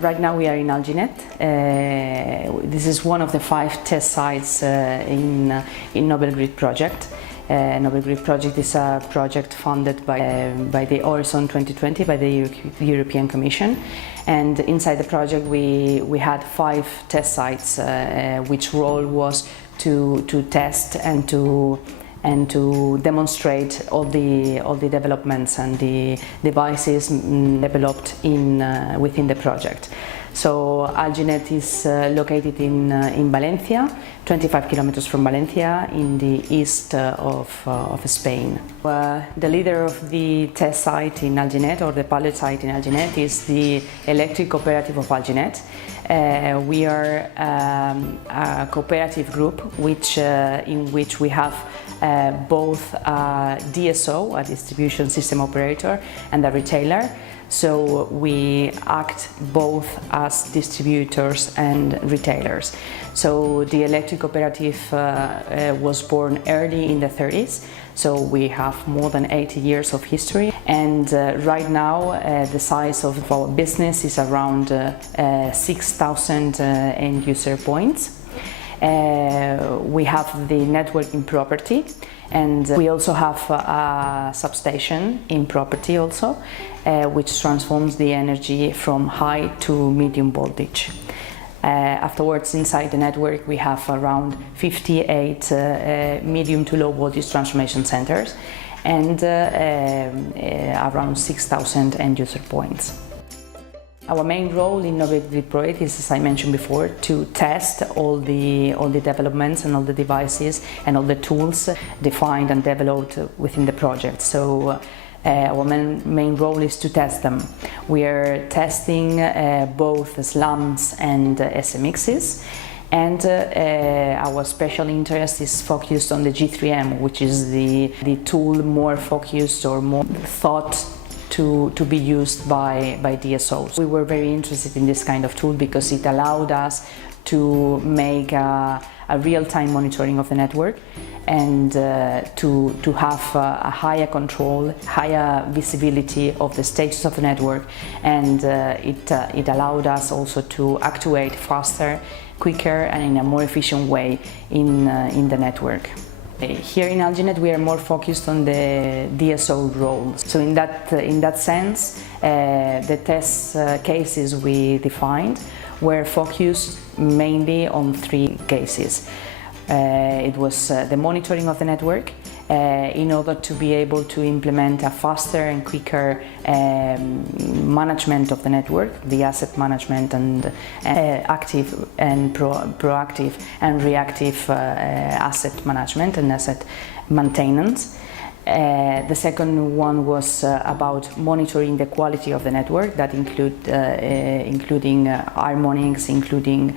Right now we are in Alginet. This is one of the 5 test sites in NOBEL GRID project. NOBEL GRID project is a project funded by the Horizon 2020, by the European Commission. And inside the project we had 5 test sites, which role was to test and to demonstrate all the developments and the devices developed within the project. So Alginet is located in Valencia, 25 kilometers from Valencia, in the east of Spain. The leader of the test site in Alginet, or the pilot site in Alginet, is the Electric Cooperative of Alginet. We are a cooperative group in which we have both a DSO, a distribution system operator, and a retailer. So we act both as distributors and retailers. So the Electric Cooperative was born early in the 30s, so we have more than 80 years of history. And right now the size of our business is around 6,000 end user points. We have the network in property, and we also have a substation in property also, which transforms the energy from high to medium voltage. Afterwards, inside the network we have around 58 medium to low voltage transformation centers and around 6,000 end user points. Our main role in NOBEL GRID project is, as I mentioned before, to test all the developments and all the devices and all the tools defined and developed within the project. So our main role is to test them. We are testing both slums and SMXs, and our special interest is focused on the G3M, which is the tool more focused or more thought to be used by DSOs. We were very interested in this kind of tool because it allowed us to make a real-time monitoring of the network and to have a higher control, higher visibility of the status of the network, and it allowed us also to actuate faster, quicker and in a more efficient way in the network. Here in Alginet we are more focused on the DSO role. So in that sense, the test cases we defined were focused mainly on 3 cases. It was the monitoring of the network in order to be able to implement a faster and quicker management of the network, the asset management and active and proactive and reactive asset management and asset maintenance. The second one was about monitoring the quality of the network, that including harmonics, including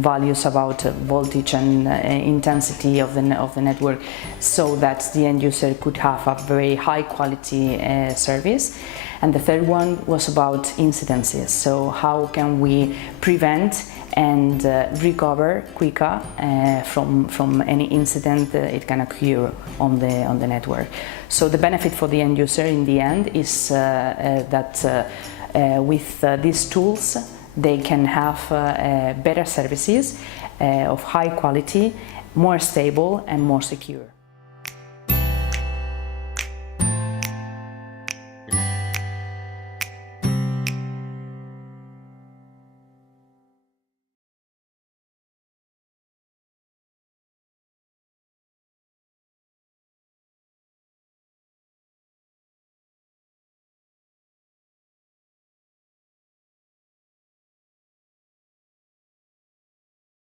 values about voltage and intensity of the network, so that the end user could have a very high quality service. And the third one was about incidences, so how can we prevent and recover quicker from any incident it can occur on the network. So the benefit for the end user in the end is that with these tools they can have better services of high quality, more stable and more secure.